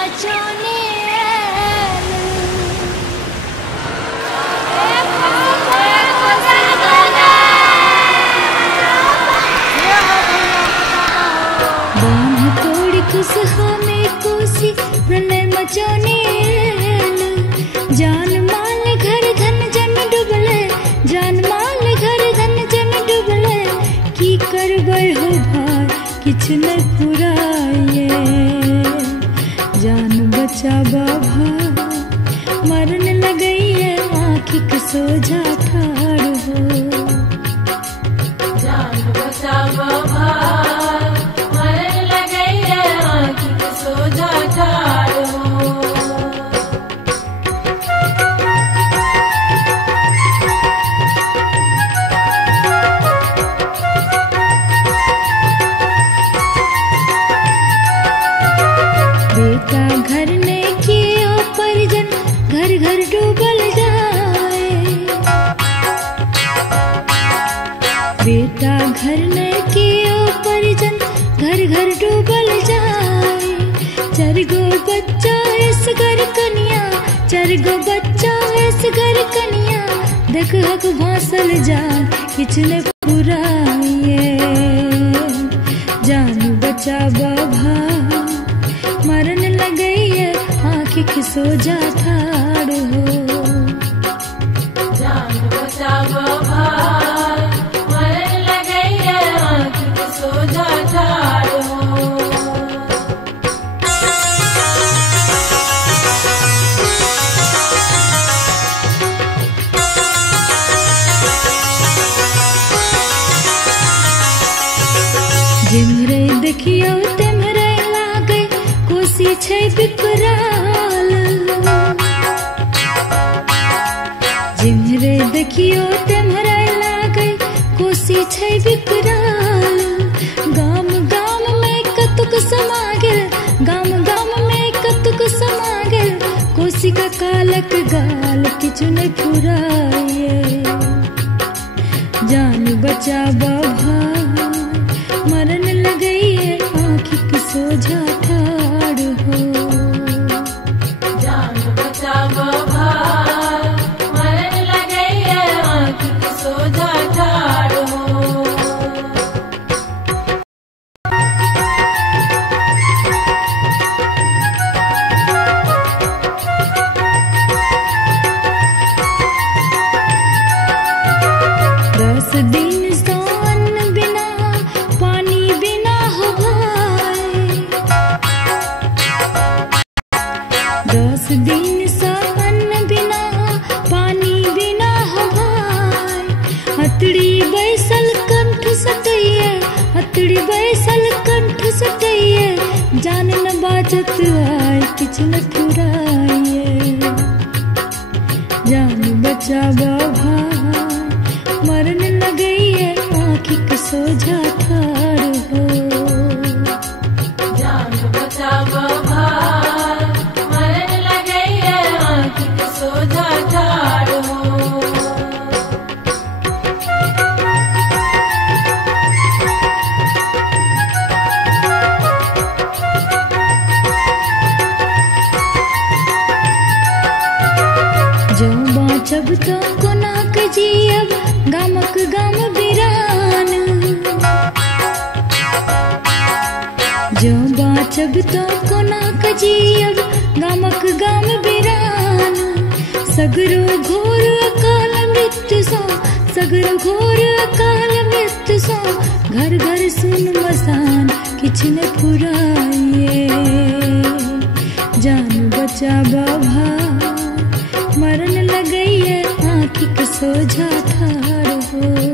मचाने कुछ हमें कोसी प्रलय मचाने जान माल घर धन जन डुबले जान माल घर धन जन डुबले की करबै हो भार किछ न पुराए जान बचाबा भार मरन लगैए आँखिक सोझा ठाड़ हो जान बचाबा भार मरन लगैए आँखिक सोझा ठाड़ हो। बेटा घर ने कियो परिजन घर घर डूबल जाए बेटा घर ने कियो परिजन घर घर डूबल जाए चरगो बच्चा इस घर कनिया चरगो बच्चा इस घर कनिया देख हक भासल जान किछ ने पुराए जान बचाबा भार मरन लगैए आँखिक सोझा ठाड़ हो जान बचाबा भार मरन लगैए आँखिक सोझा ठाड़ हो। जिमरे देखियो तेमरे लागे कोसी छै विकराल जिमरे देखियो तेमरे लागे कोसी छै विकराल गाम गाम में कतुक समा गेल गाम गाम में कतुक समा गेल कोसी का कालक गाल किछु नै फुराए जान बचाबा भार मरन लगैए आँखिक सोझा ठाड़ हो जान बचाबा भार मरन लगैए आँखिक सोझा ठाड़ हो। दस दिन सान बिना पानी बिना हो भाई 10 दिन सान बिना पानी बिना हो भाई हथड़ी बैसल कंठ सटैये हथड़ी बैसल कंठ सटैये जान न बाजत आय किछ न फुराए जान बचाबा भार मरन लगैए आँखिक सोझा ठाड़ हो जान बचाबा भार मरन लगैए आँखिक सोझा ठाड़ हो। जो बाँचब तो कोनाक जियब गामक गाम बिरान जो बाँचब तो कोनाक जियब गामक गाम बिरान सगरो घोर अकाल मृत्यु सो सगरो घोर अकाल मृत्यु सो घर घर सुन मसान किछ न फुराए जान बचाबा भार मरन लगैए आँखिक सोझा ठाड़ हो।